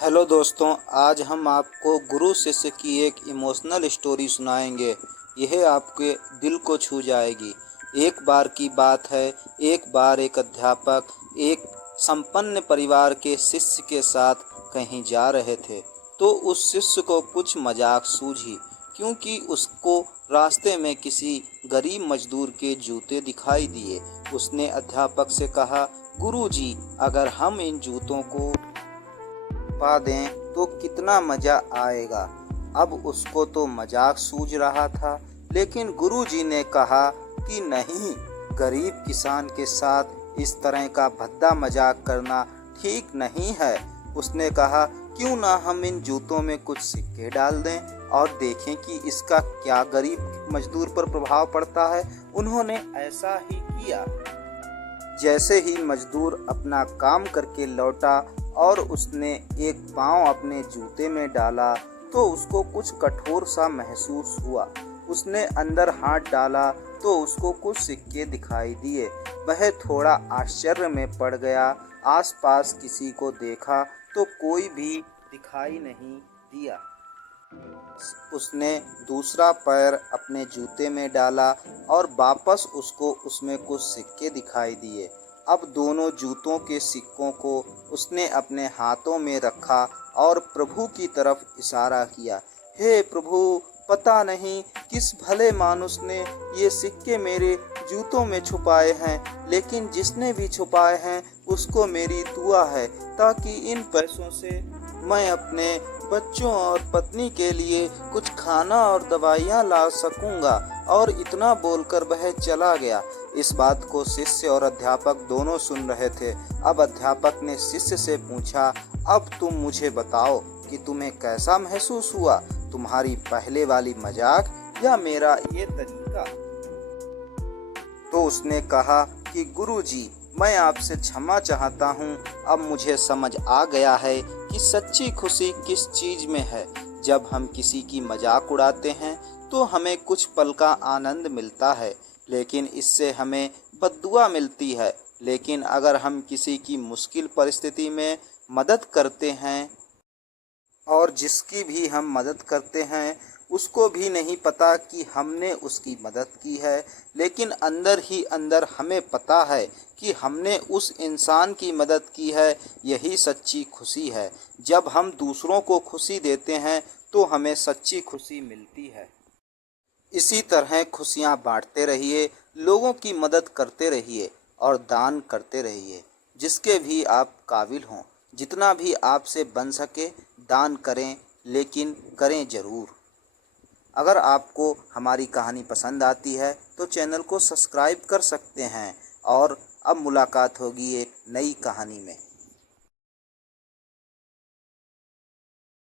Hello दोस्तों, आज हम आपको गुरु शिष्य की एक इमोशनल स्टोरी सुनाएंगे। यह आपके दिल को छू जाएगी। एक बार की बात है, एक बार एक अध्यापक एक संपन्न परिवार के शिष्य के साथ कहीं जा रहे थे। तो उस शिष्य को कुछ मजाक सूझी, क्योंकि उसको रास्ते में किसी गरीब मजदूर के जूते दिखाई दिए। उसने अध्यापक से कहा, गुरुजी, अगर हम इन जूतों को पा दें तो कितना मजा आएगा। अब उसको तो मजाक सूझ रहा था, लेकिन गुरुजी ने कहा कि नहीं, गरीब किसान के साथ इस तरह का भद्दा मजाक करना ठीक नहीं है। उसने कहा, क्यों ना हम इन जूतों में कुछ सिक्के डाल दें और देखें कि इसका क्या गरीब मजदूर पर प्रभाव पड़ता है। उन्होंने ऐसा ही किया। जैसे ही मजदूर अपना काम करके लौटा और उसने एक पाँव अपने जूते में डाला, तो उसको कुछ कठोर सा महसूस हुआ। उसने अंदर हाथ डाला तो उसको कुछ सिक्के दिखाई दिए। वह थोड़ा आश्चर्य में पड़ गया। आसपास किसी को देखा तो कोई भी दिखाई नहीं दिया। उसने दूसरा पैर अपने जूते में डाला और वापस उसको उसमें कुछ सिक्के दिखाई दिए। अब दोनों जूतों के सिक्कों को उसने अपने हाथों में रखा और प्रभु की तरफ इशारा किया। हे प्रभु, पता नहीं किस भले मानुस ने ये सिक्के मेरे जूतों में छुपाए हैं, लेकिन जिसने भी छुपाए हैं उसको मेरी दुआ है, ताकि इन पैसों से मैं अपने बच्चों और पत्नी के लिए कुछ खाना और दवाइयाँ ला सकूँगा। और इतना बोलकर वह चला गया। इस बात को शिष्य और अध्यापक दोनों सुन रहे थे। अब अध्यापक ने शिष्य से पूछा, अब तुम मुझे बताओ कि तुम्हें कैसा महसूस हुआ, तुम्हारी पहले वाली मजाक या मेरा ये तरीका। तो उसने कहा कि गुरुजी, मैं आपसे क्षमा चाहता हूँ। अब मुझे समझ आ गया है कि सच्ची खुशी किस चीज़ में है। जब हम किसी की मजाक उड़ाते हैं तो हमें कुछ पल का आनंद मिलता है, लेकिन इससे हमें बद्दुआ मिलती है। लेकिन अगर हम किसी की मुश्किल परिस्थिति में मदद करते हैं और जिसकी भी हम मदद करते हैं उसको भी नहीं पता कि हमने उसकी मदद की है, लेकिन अंदर ही अंदर हमें पता है कि हमने उस इंसान की मदद की है। यही सच्ची खुशी है। जब हम दूसरों को खुशी देते हैं तो हमें सच्ची खुशी मिलती है। इसी तरह खुशियाँ बांटते रहिए, लोगों की मदद करते रहिए और दान करते रहिए, जिसके भी आप काबिल हों। जितना भी आपसे बन सके दान करें, लेकिन करें ज़रूर। अगर आपको हमारी कहानी पसंद आती है तो चैनल को सब्सक्राइब कर सकते हैं। और अब मुलाकात होगी एक नई कहानी में।